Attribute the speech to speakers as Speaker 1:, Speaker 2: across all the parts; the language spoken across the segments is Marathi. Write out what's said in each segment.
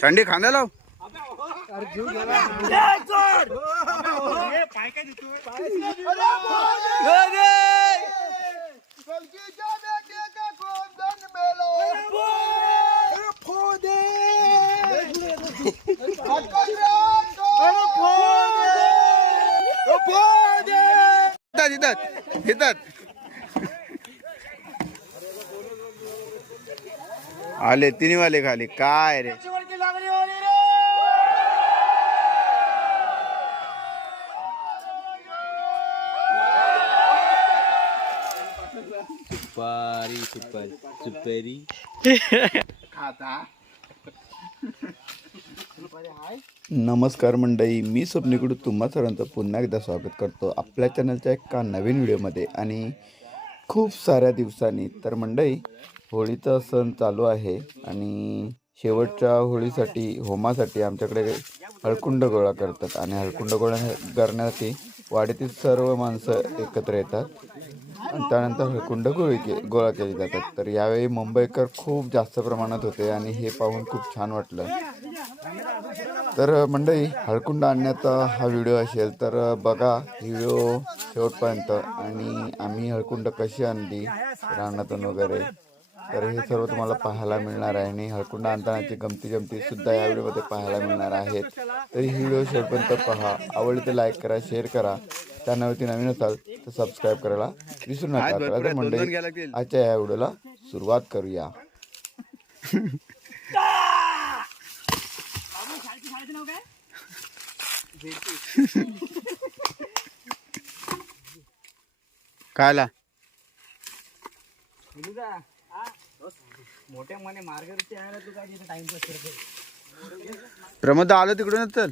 Speaker 1: संडी खांदा लाव येतात येतात आले तिन्ही वाले खाली. काय रे?
Speaker 2: सुपारी सुपारी सुपारी.
Speaker 1: नमस्कार मंडळी मी स्वप्नीकडून तुम्हा सर्वांचं पुन्हा एकदा स्वागत करतो आपल्या चॅनलच्या एका नवीन व्हिडिओमध्ये. आणि खूप साऱ्या दिवसांनी तर मंडळी होळीचा सण चालू आहे आणि शेवटच्या होळीसाठी होमासाठी आमच्याकडे हळकुंड गोळा करतात. आणि हळकुंड गोळा करण्यासाठी वाडीतील सर्व माणसं एकत्र येतात. आणि त्यानंतर हळकुंड गोळी के गोळा केली जातात. तर यावेळी मुंबईकर खूप जास्त प्रमाणात होते आणि हे पाहून खूप छान वाटलं. तर मंडळी हळकुंड आणण्याचा हा व्हिडिओ असेल तर बघा व्हिडिओ शेवटपर्यंत. आणि आम्ही हळकुंड कशी आणली रानातून वगैरे तर हे सर्व तुम्हाला पाहायला मिळणार आहे. आणि हळकुंड आणतानाची गमती जमती सुद्धा या व्हिडिओमध्ये पाहायला मिळणार आहेत. तर ही व्हिडिओ शेवटपर्यंत पहा. आवडली तर लाईक करा शेअर करा. चॅनलवरती नवीन असाल तर सबस्क्राईब करायला विसरू नका. तर मंडळी आजच्या या व्हिडिओला सुरुवात करूया. कायला
Speaker 2: मोठ्या मने मार्गदर्शन आहे ना तू काय तिथे टाइमपास करतो
Speaker 1: प्रमोद आलो तिकडूनच चल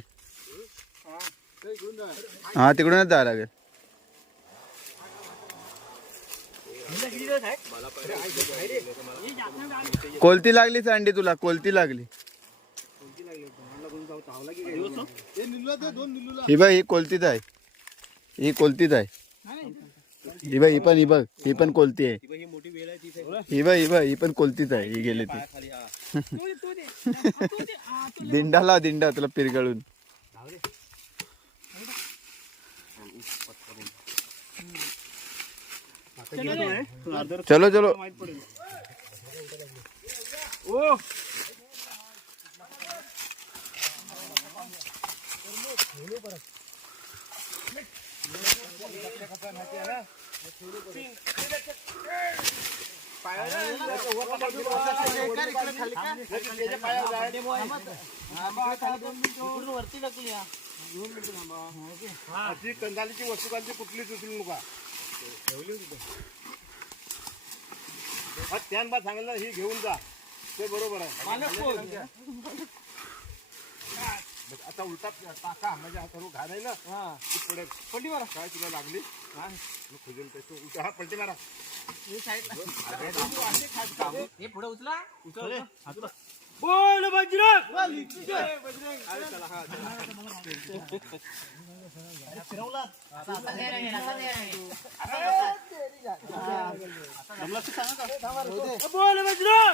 Speaker 1: हा तिकडूनच जायला लागेल. कोलती लागली सांडी तुला कोलती लागली. ही बघ ही कोलतीच आहे. ही कोलतीच आहे. ही बघ ही पण ही बघ ही पण कोलती आहे.
Speaker 2: ही मोठी वेळ आहे तिथे
Speaker 1: ही बघ ही बघ ही पण कोलतीच आहे. ही गेली ती.
Speaker 2: हा
Speaker 1: दिंडा तुला पिरगळून. चलो चलो.
Speaker 3: अशी कंदालीची वस्तू कांची कुठलीच उचलू नका हा, त्यान बा सांगितलं ही घेऊन जा. ते बरोबर आहे. आता उलटा टाका. म्हणजे हा सर्व घाण आहे ना. ती पडेल पलटी मारा. काय तुला लागली? हा? मग खुजून पैसे उलटा हा पलटी मारा.
Speaker 2: हे पुढे उचला. उचल.
Speaker 3: बोल बजरंग. बोल बजरंग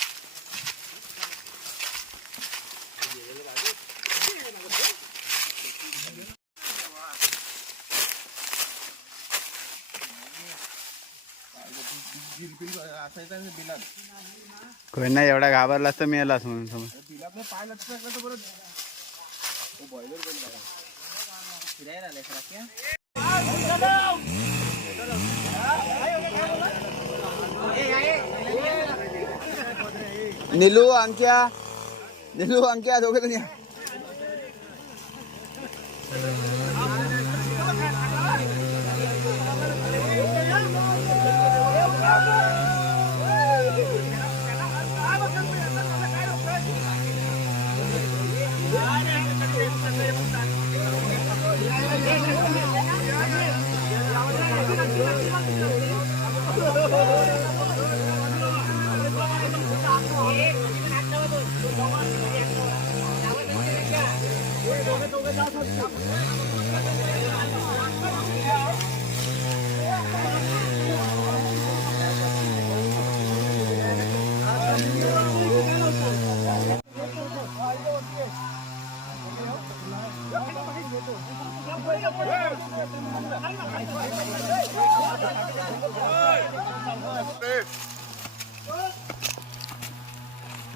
Speaker 1: कोणी नाही एवढा घाबरला असतं मी यालाच म्हणून समज
Speaker 2: फिरायला सर
Speaker 1: निलू अंक्या. निलू अंक्या दोघे ね。ね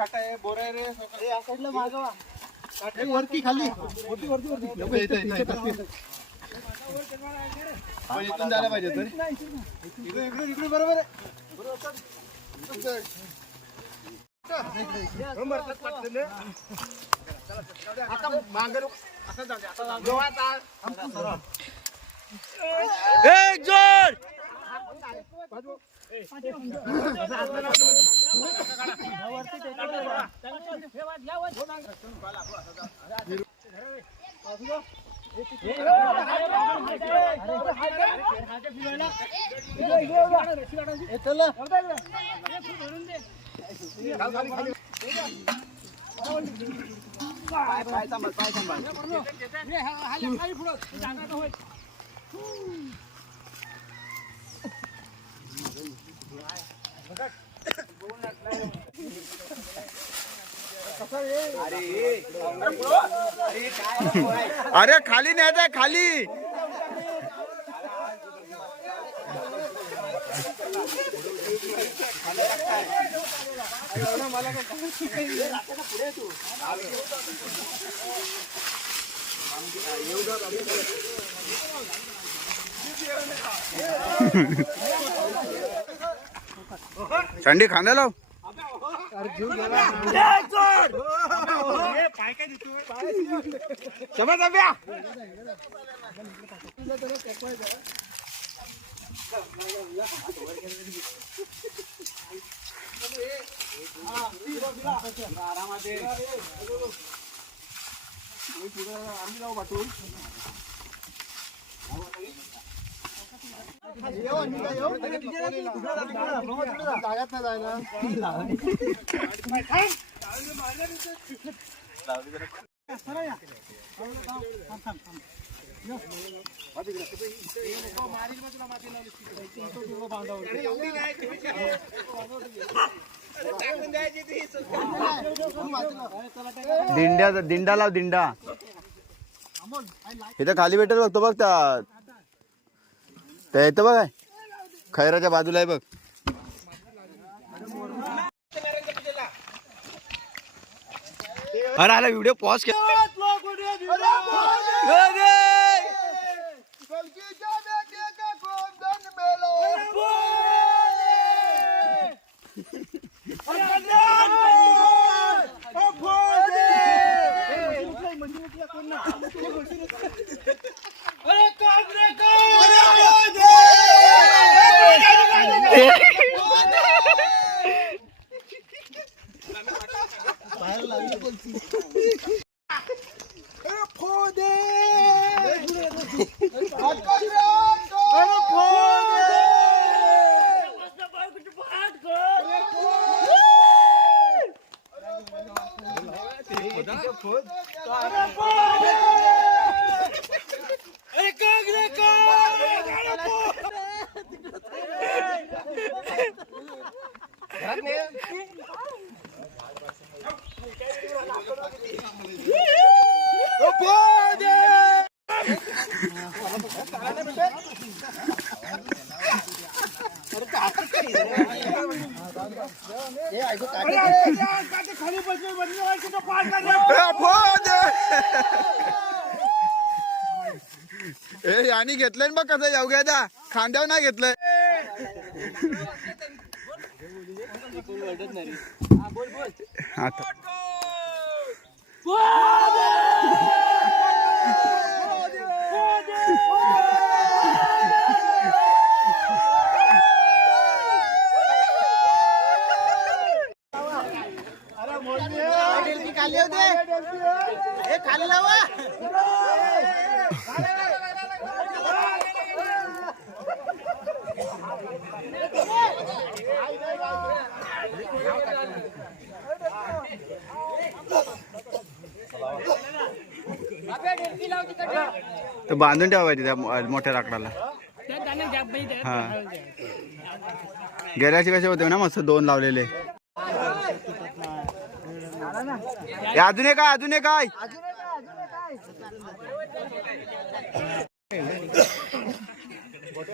Speaker 1: जण या.
Speaker 2: नंतर लावा वरती खाली. वरती वरती वरती. इथून जायला पाहिजे तरी इकडे इकडे इकडे बरोबर आहे. आता मागे असं जाऊ दे, आता
Speaker 3: एक जोर
Speaker 2: पाय पाय सांभाळ पाय सांभाळ
Speaker 3: अरे खाली न्यायचं खाली. थंडी खांदा लाव समज अभ्या
Speaker 2: जागात नाही जायला
Speaker 3: दिंड्या दिंडा लाव दिंडा. इथं खाली भेटेल बघतो बघ त्या त्या येतं बघ खैराच्या बाजूला आहे बघ. अरे आला व्हिडिओ पॉज केला. ए यांनी घेतलंय ना बघ कसं येऊ घ्या खांद्यावर नाही घेतलंय. आता.
Speaker 1: बांधून ठेवायची त्या मोठ्या लाकडाला हा. गेल्याचे कसे होते ना मस्त दोन लावलेले. अजून एक काय अजून एक काय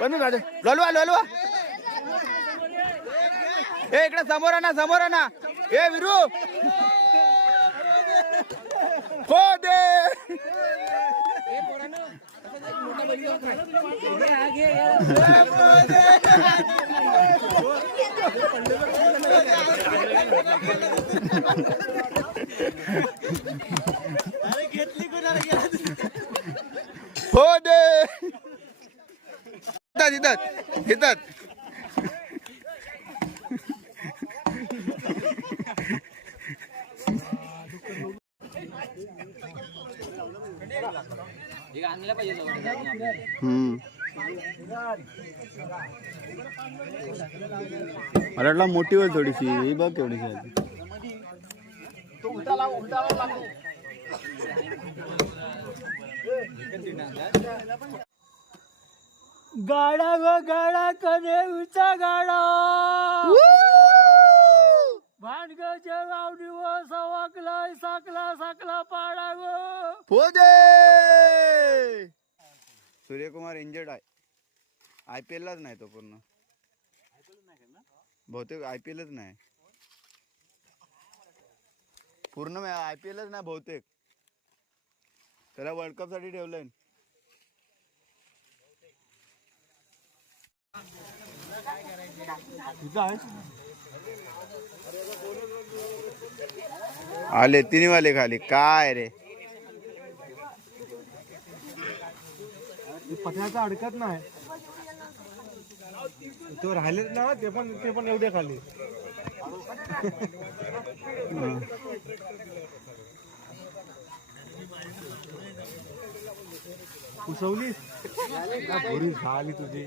Speaker 1: परमेश भाजो लोलवा लोलवा। ए इकडे समोर आणा समोर आणा ए विरू। हो दे हो दे येतात येतात येतात हम्म. मला वाटलं मोठी होईल थोडीशी. ही बघ केवढीशी आहे. ती.
Speaker 4: गाडा ग गाडा कने उचा गाडा? भानगच्या गावडी व सवाकला साकला साकला पाडा गो.
Speaker 1: हो दे सूर्यकुमार इंजर्ड आहे. आय पी एललाच नाही तो पूर्ण. बहुतेक आय पी एलच नाही. पूर्ण आय पी एलच नाही बहुतेक. त्याला वर्ल्ड कपसाठी ठेवलंय. आले तिन्ही वाले खाली. काय रे?
Speaker 2: पत्र्याचा अडकत नाही. तो राहिले ना ते पण ते पण एवढे खाली. उसवली? भोरी झाली तुझी.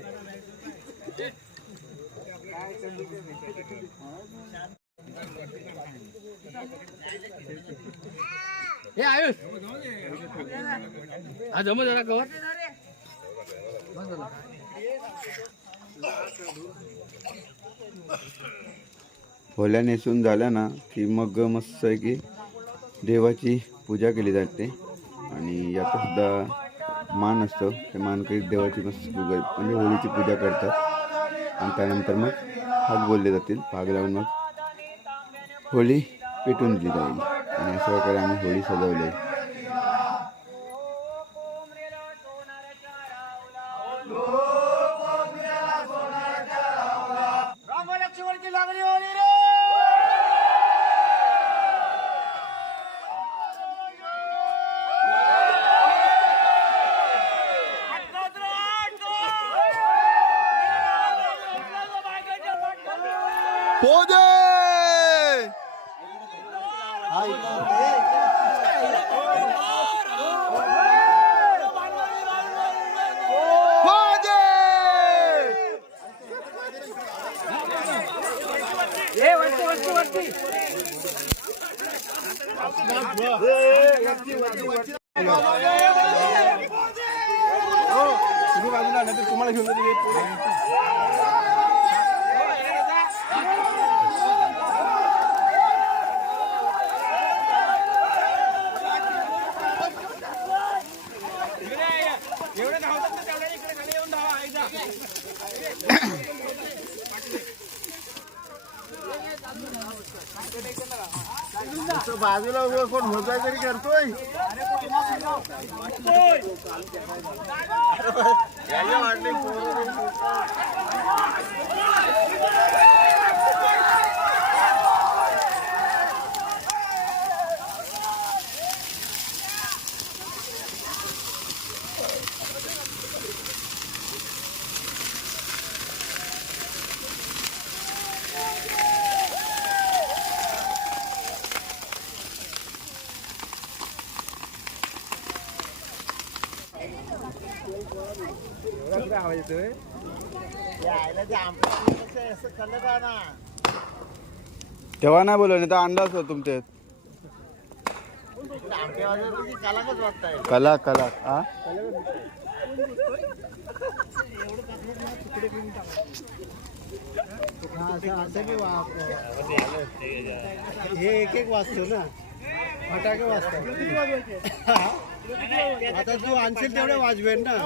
Speaker 4: हे आयुष. हा जमत जरा कवर.
Speaker 1: होल्या नेसून झाल्या ना की मग मस्त आहे की देवाची पूजा केली जाते. आणि याचा सुद्धा मान असतो ते मान करीत देवाची मस्त पूजा म्हणजे होळीची पूजा करतात. आणि त्यानंतर मग भाग बोलले जातील भाग लावून मग होळी पेटून दिली जाईल. आणि अशा प्रकारे आम्ही होळी सजवली आहे.
Speaker 4: हे
Speaker 2: तर तुम्हाला घेऊन जाते बाजूला उभं कोण होता तरी करतोय. वाटले. वाटले पोरं. यायला ते आमचं कसं आहे, असं खाल्लं का ना
Speaker 1: तेव्हा नाही बोललो नाही तर अंदाज होतो तुमचे.
Speaker 2: आमच्या की कालाकच
Speaker 1: कला कला हा
Speaker 2: हे एक एक वाजतो ना. फटाके वाजतात आता तू आणशील तेवढे वाजवेन ना.